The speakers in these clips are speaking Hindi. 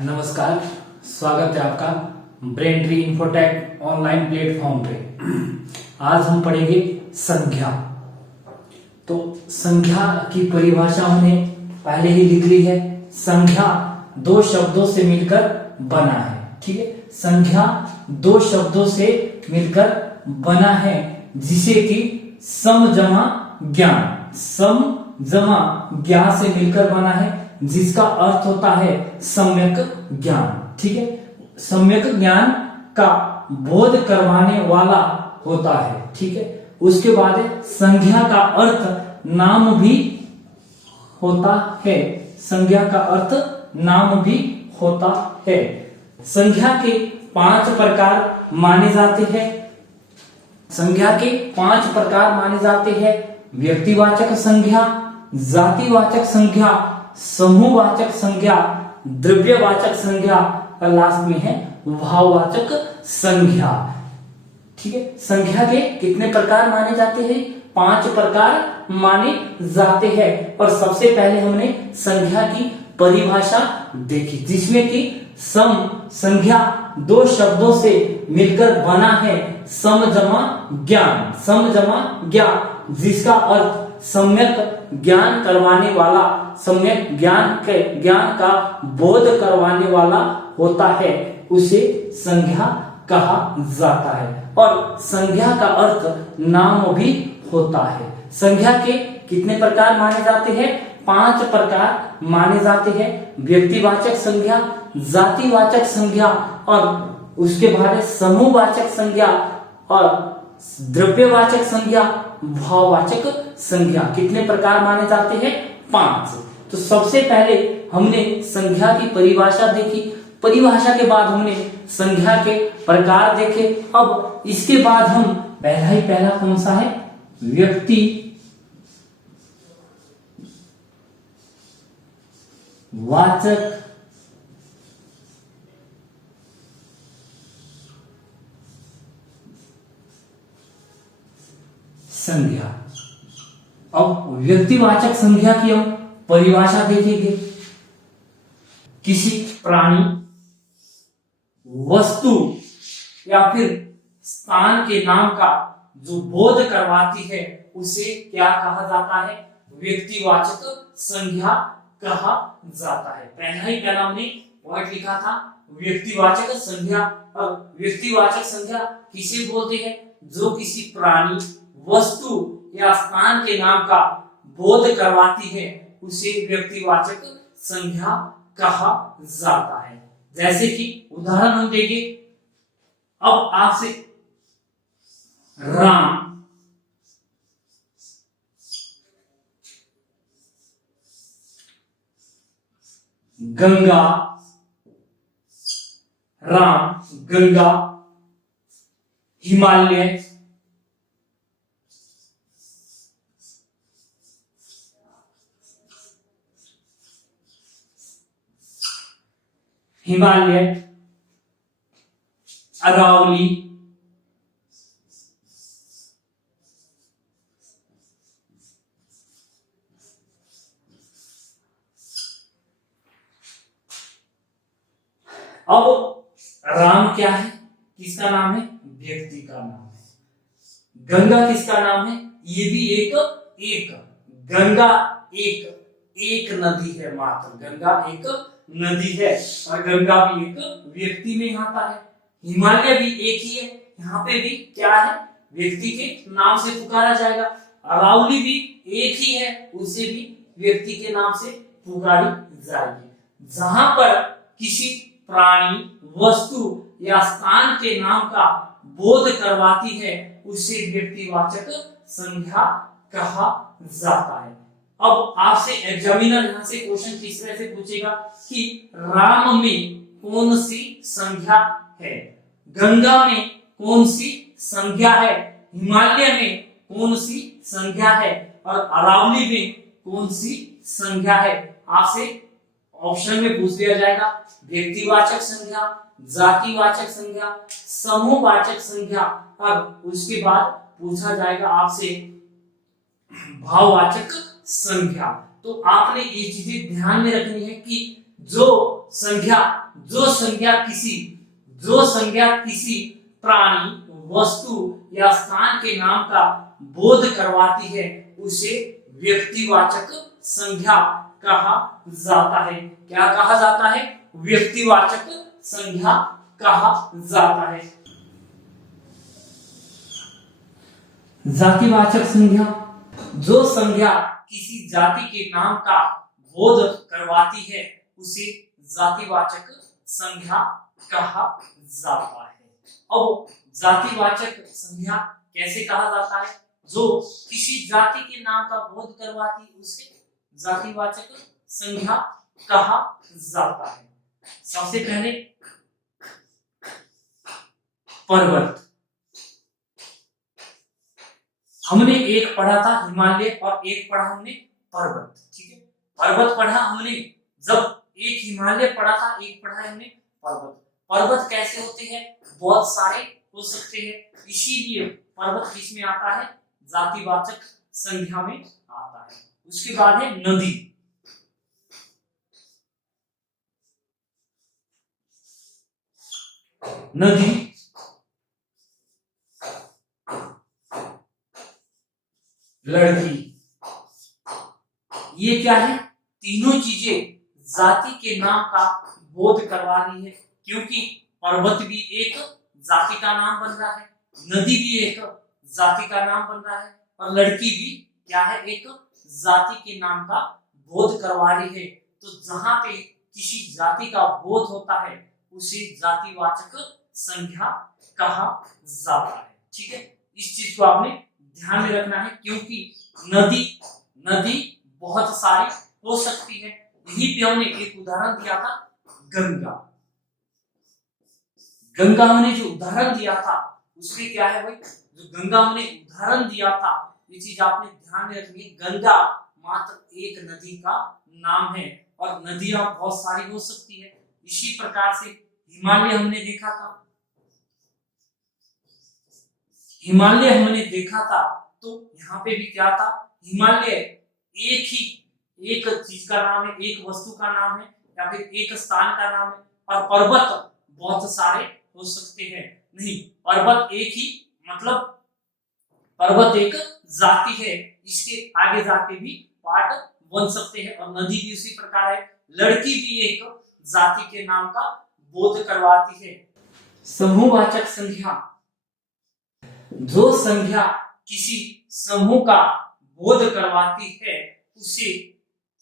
नमस्कार, स्वागत है आपका brain tree infotech online platform पे। आज हम पढ़ेंगे संज्ञा। तो संज्ञा की परिभाषा हमने पहले ही लिख ली है। संज्ञा दो शब्दों से मिलकर बना है। ठीक है, संज्ञा दो शब्दों से मिलकर बना है, जिसे कि सम जमा ज्ञान, सम जमा ज्ञान से मिलकर बना है, जिसका अर्थ होता है सम्यक ज्ञान। ठीक है, सम्यक ज्ञान का बोध करवाने वाला होता है। ठीक है, उसके बाद संज्ञा का अर्थ नाम भी होता है। संज्ञा का अर्थ नाम भी होता है। संज्ञा के 5 प्रकार माने जाते हैं। संज्ञा के 5 प्रकार माने जाते हैं। व्यक्तिवाचक संज्ञा, जातिवाचक संज्ञा, समूहवाचक संज्ञा, द्रव्यवाचक संज्ञा और लास्ट में है भाववाचक संज्ञा। ठीक है, संज्ञा के कितने प्रकार माने जाते हैं? 5 प्रकार माने जाते हैं। और सबसे पहले हमने संज्ञा की परिभाषा देखी, जिसमें कि सम संज्ञा दो शब्दों से मिलकर बना है। सम जमा ज्ञान, सम जमा ज्ञान, जिसका अर्थ सम्यक ज्ञान करवाने वाला, सम्यक ज्ञान का बोध करवाने वाला होता है, उसे संज्ञा कहा जाता है। और संज्ञा का अर्थ नाम भी होता है। संज्ञा के कितने प्रकार माने जाते हैं? 5 प्रकार माने जाते हैं। व्यक्तिवाचक संज्ञा, जातिवाचक संज्ञा और उसके बाद समूहवाचक संज्ञा और द्रव्यवाचक संज्ञा, भाववाचक संज्ञा। कितने प्रकार माने जाते हैं? 5। तो सबसे पहले हमने संज्ञा की परिभाषा देखी। परिभाषा के बाद हमने संज्ञा के प्रकार देखे। अब इसके बाद हम पहला कौन सा है? व्यक्ति वाचक संज्ञा। अब व्यक्तिवाचक संज्ञा की हम परिभाषा देखेंगे। किसी प्राणी, वस्तु या फिर स्थान के नाम का जो बोध करवाती है, उसे क्या कहा जाता है? व्यक्तिवाचक संज्ञा कहा जाता है। पहला हमने पॉइंट लिखा था, व्यक्तिवाचक संज्ञा। और व्यक्तिवाचक संज्ञा किसे बोलते हैं? जो किसी प्राणी, वस्तु या स्थान के नाम का बोध करवाती है, उसे व्यक्तिवाचक संज्ञा कहा जाता है। जैसे कि उदाहरण हम देंगे। अब आपसे राम, गंगा, राम, गंगा, हिमालय, अरावली, अब राम क्या है? किसका नाम है? व्यक्ति का नाम है। गंगा किसका नाम है? ये भी एक गंगा एक नदी है मात्र। गंगा एक नदी है और गंगा भी एक व्यक्ति में आता है। हिमालय भी एक ही है, यहाँ पे भी क्या है? व्यक्ति के नाम से पुकारा जाएगा। अरावली भी एक ही है, उसे भी व्यक्ति के नाम से पुकारी जाएगी। जहां पर किसी प्राणी, वस्तु या स्थान के नाम का बोध करवाती है, उसे व्यक्तिवाचक संज्ञा कहा जाता है। अब आपसे एग्जामिनर यहां से क्वेश्चन किस तरह से पूछेगा कि राम में कौन सी संज्ञा है, गंगा में कौन सी संज्ञा है, हिमालय में कौन सी संज्ञा है और अरावली में कौन सी संज्ञा है। आपसे ऑप्शन में पूछ दिया जाएगा व्यक्तिवाचक संज्ञा, जातिवाचक संज्ञा, समूहवाचक संज्ञा और उसके बाद पूछा जाएगा आपसे भाववाचक संज्ञा। तो आपने ये चीजें ध्यान में रखनी है कि जो संज्ञा जो संज्ञा किसी प्राणी, वस्तु या स्थान के नाम का बोध करवाती है उसे व्यक्तिवाचक संज्ञा कहा जाता है। क्या कहा जाता है? व्यक्तिवाचक संज्ञा कहा जाता है। जातिवाचक संज्ञा, जो संज्ञा किसी जाति के नाम का बोध करवाती है उसे जातिवाचक संज्ञा कहा जाता है। अब जातिवाचक संज्ञा कैसे कहा जाता है? जो किसी जाति के नाम का बोध करवाती उसे जातिवाचक संज्ञा कहा जाता है। सबसे पहले पर्वत, हमने एक पढ़ा था हिमालय और एक पढ़ा हमने पर्वत। ठीक है, पर्वत पढ़ा हमने, जब एक हिमालय पढ़ा था, एक पढ़ा हमने पर्वत। पर्वत कैसे होते हैं? बहुत सारे हो सकते हैं, इसीलिए पर्वत किस में आता है? जातिवाचक संज्ञा में आता है। उसके बाद है नदी। नदी, लड़की, ये क्या है? तीनों चीजें जाति के नाम का बोध करवा रही है, क्योंकि पर्वत भी एक जाति का नाम बन रहा है, नदी भी एक जाति का नाम बन रहा है और लड़की भी क्या है? एक जाति के नाम का बोध करवा रही है। तो जहां पे किसी जाति का बोध होता है उसे जातिवाचक संज्ञा कहा जाता है। ठीक है, इस चीज को आपने ध्यान में रखना है, क्योंकि नदी बहुत सारी हो सकती है। यहीं पे हमने एक उदाहरण दिया था, गंगा हमने जो उदाहरण दिया था उसमें क्या है भाई? जो गंगा हमने उदाहरण दिया था, ये चीज आपने ध्यान में रखनी है। गंगा मात्र एक नदी का नाम है और नदियां बहुत सारी हो सकती है। इसी प्रकार से हिमालय हमने देखा था, तो यहाँ पे भी क्या था? हिमालय एक चीज का नाम है, एक वस्तु का नाम है या फिर एक स्थान का नाम है, और पर्वत बहुत सारे हो सकते हैं। नहीं, पर्वत एक ही, मतलब पर्वत एक जाति है, इसके आगे जाके भी पार्ट बन सकते हैं। और नदी भी उसी प्रकार है, लड़की भी एक जाति के नाम का बोध करवाती है। समूहवाचक संज्ञा, जो संज्ञा किसी समूह का बोध करवाती है उसे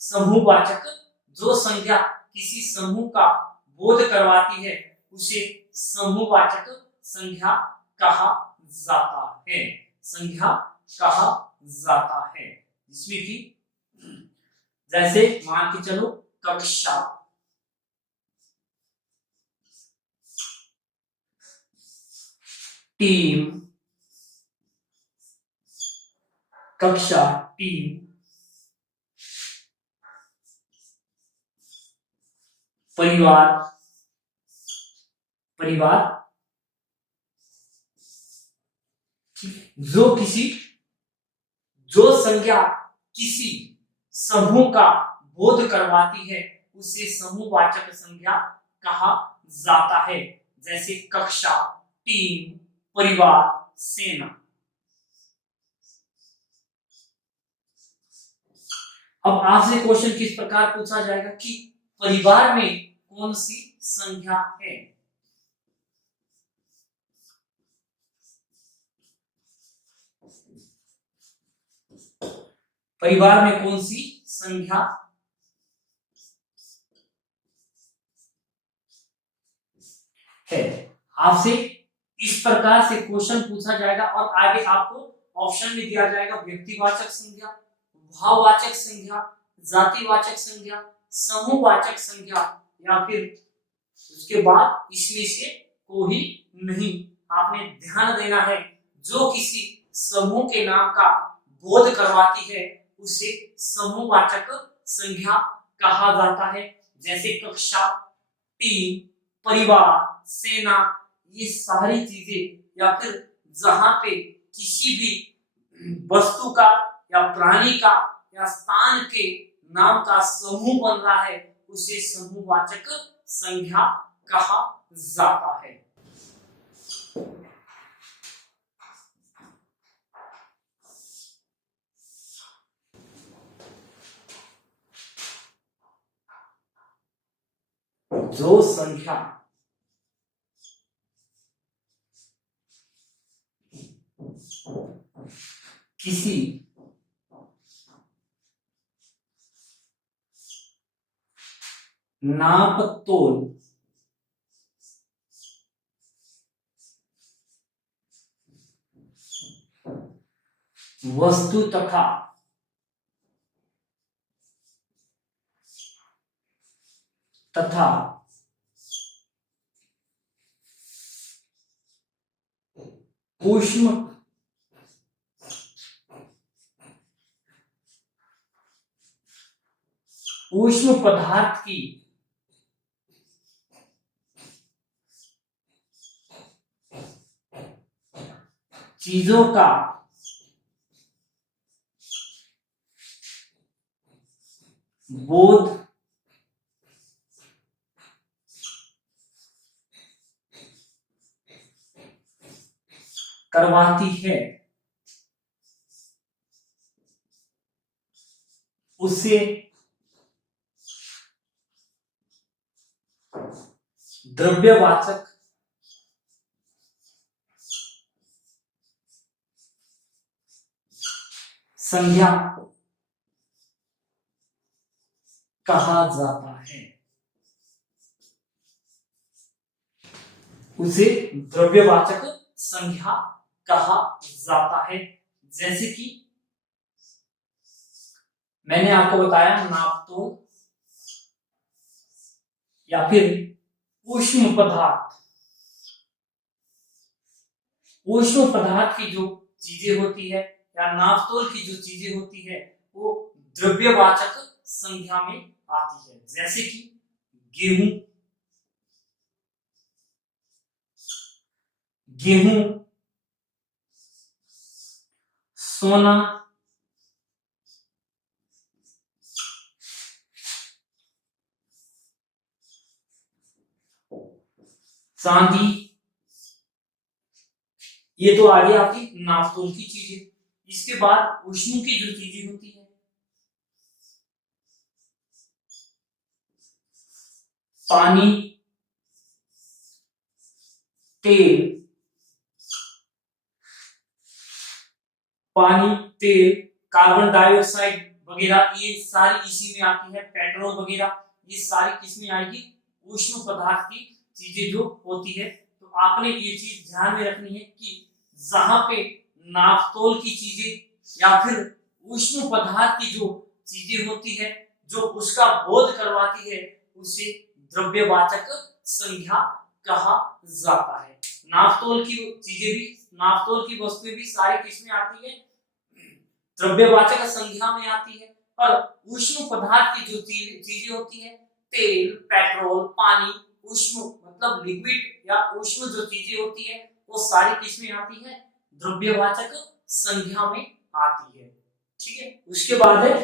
समूहवाचक, जो संज्ञा किसी समूह का बोध करवाती है उसे समूहवाचक संज्ञा कहा जाता है। संज्ञा कहा जाता है, जिसमें कि जैसे मान के चलो कक्षा, टीम, कक्षा, टीम, परिवार, जो संज्ञा किसी समूह का बोध करवाती है उसे समूहवाचक संज्ञा कहा जाता है। जैसे कक्षा, टीम, परिवार, सेना। अब आपसे क्वेश्चन किस प्रकार पूछा जाएगा कि परिवार में कौन सी संज्ञा है? परिवार में कौन सी संज्ञा है? आपसे इस प्रकार से क्वेश्चन पूछा जाएगा और आगे आपको ऑप्शन में दिया जाएगा व्यक्तिवाचक संज्ञा, भाववाचक संज्ञा, जातिवाचक संज्ञा, समूहवाचक संज्ञा, या फिर उसके बाद इसमें से कोई नहीं। आपने ध्यान देना है, जो किसी समूह के नाम का बोध करवाती है उसे समूहवाचक संज्ञा कहा जाता है। जैसे कक्षा, टीम, परिवार, सेना, ये सारी चीजें या फिर जहां पे किसी भी वस्तु का या प्राणी का या स्थान के नाम का समूह बन रहा है उसे समूहवाचक संज्ञा कहा जाता है। जो संख्या किसी नाप तोल वस्तु तथा ऊष्म पदार्थ की चीजों का बोध करवाती है, उसे द्रव्यवाचक संज्ञा कहा जाता है। उसे द्रव्यवाचक संज्ञा कहा जाता है। जैसे कि मैंने आपको बताया नापतोल या फिर ऊष्म पदार्थ की जो चीजें होती है या नापतोल की जो चीजें होती है वो द्रव्यवाचक संज्ञा में आती है। जैसे कि गेहूं, सोना, चांदी, ये तो आ गई आपकी नापतोल की चीजें। इसके बाद ऊष्म की जो चीजें होती है, पानी, तेल, कार्बन डाइऑक्साइड वगैरह, ये सारी इसी में आती है। पेट्रोल वगैरह, ये सारी किसमें आएगी? ऊष्म पदार्थ की चीजें जो होती है। तो आपने ये चीज ध्यान में रखनी है कि जहां पे नापतोल की चीजें या फिर ऊष्म पदार्थ की जो चीजें होती है जो उसका बोध करवाती है, उसे द्रव्यवाचक संज्ञा कहा जाता है। नापतोल की चीजें भी, नापतोल की वस्तुएं भी सारी किसमें आती है? द्रव्यवाचक संज्ञा में आती है। पर ऊष्म पदार्थ की जो चीजें होती है, तेल, पेट्रोल, पानी, ऊष्म मतलब लिक्विड या ऊष्म जो चीजें होती है वो सारी किसमें आती है? द्रव्यवाचक संज्ञा में आती है। ठीक है, उसके बाद है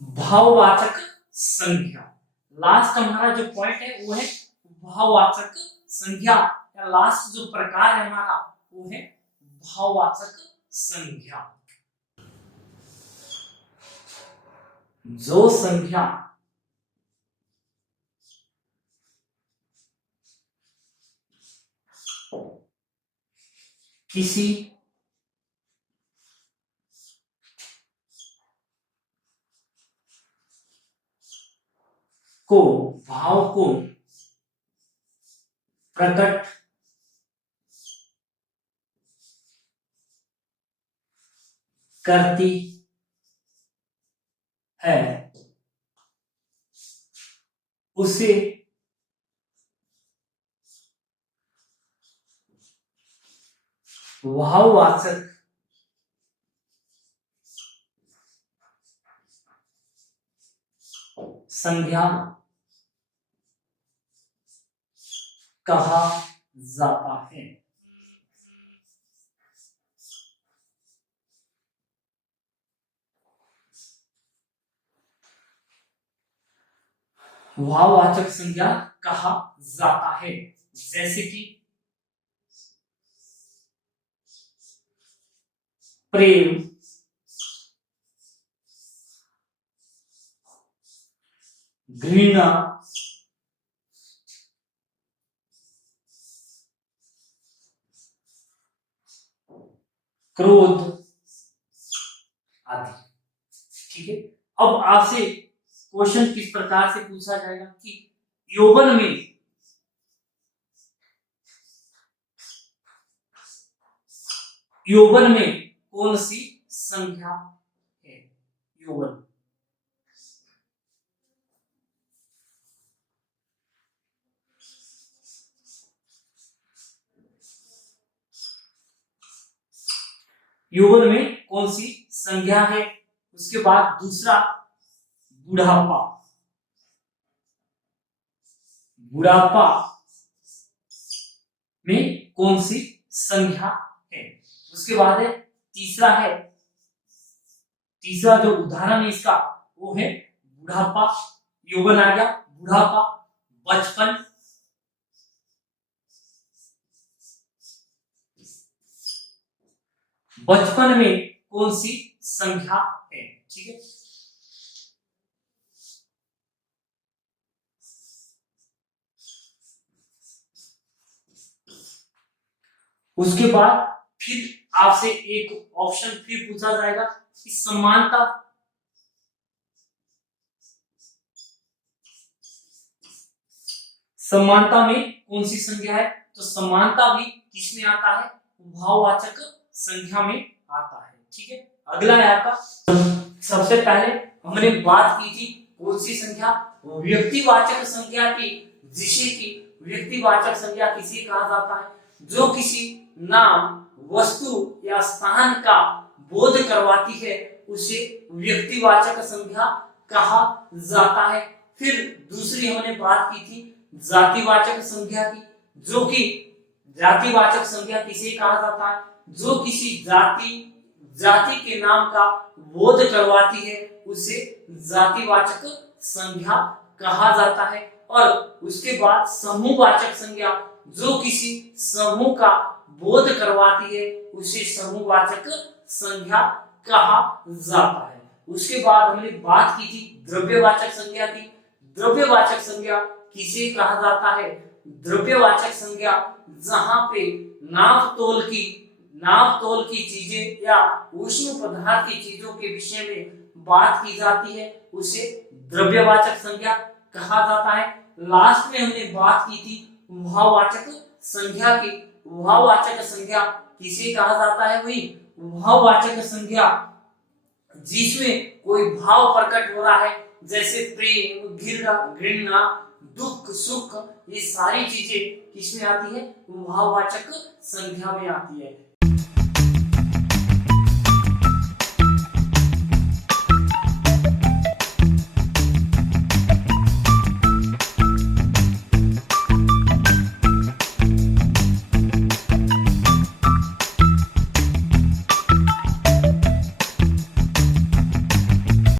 भाववाचक संज्ञा। लास्ट हमारा जो पॉइंट है वो है भाववाचक संज्ञा, या लास्ट जो प्रकार है हमारा वो है भाववाचक संज्ञा। जो संख्या किसी को भाव को प्रकट करती है, उसे भाववाचक संज्ञा कहा जाता है। भाववाचक संज्ञा कहा जाता है। जैसे कि प्रेम, घृणा, क्रोध आदि। ठीक है। अब आपसे क्वेश्चन किस प्रकार से पूछा जाएगा कि यौवन में कौन सी संख्या है? यौवन, यौवन में कौन सी संज्ञा है? उसके बाद दूसरा बुढ़ापा, बुढ़ापा में कौन सी संज्ञा है? उसके बाद है तीसरा जो उदाहरण है इसका वो है बुढ़ापा, यौवन आ गया, बुढ़ापा, बचपन, बचपन में कौन सी संख्या है? ठीक है। उसके बाद फिर आपसे एक ऑप्शन फिर पूछा जाएगा कि समानता, समानता में कौन सी संज्ञा है? तो समानता भी किसमें आता है? भाववाचक संख्या में आता है। ठीक है। अगला है आपका, सबसे पहले हमने बात की थी कौन सी संख्या? व्यक्तिवाचक संख्या की, जिसे की व्यक्तिवाचक संख्या किसे कहा जाता है? जो किसी नाम, वस्तु या स्थान का बोध करवाती है उसे व्यक्तिवाचक संख्या कहा जाता है। फिर दूसरी हमने बात की थी जातिवाचक संख्या की, जो कि जातिवाचक संख्या किसे कहा जाता है? जो किसी जाति के नाम का बोध करवाती है उसे जातिवाचक संज्ञा कहा जाता है। और उसके बाद समूहवाचक संज्ञा, जो किसी समूह का बोध करवाती है उसे समूहवाचक संज्ञा कहा जाता है। उसके बाद हमने बात की थी द्रव्यवाचक संज्ञा की। द्रव्यवाचक संज्ञा किसे कहा जाता है? द्रव्यवाचक संज्ञा जहां पे नाप तोल की चीजें या ऊष्म पदार्थ की चीजों के विषय में बात की जाती है उसे द्रव्यवाचक संज्ञा कहा जाता है। लास्ट में हमने बात की थी भाववाचक संज्ञा की। भाववाचक संज्ञा किसे कहा जाता है? वही भाववाचक संज्ञा जिसमें कोई भाव प्रकट हो रहा है, जैसे प्रेम, घृणा, दुख, सुख, ये सारी चीजें किसमें आती है? भाववाचक संख्या में आती है।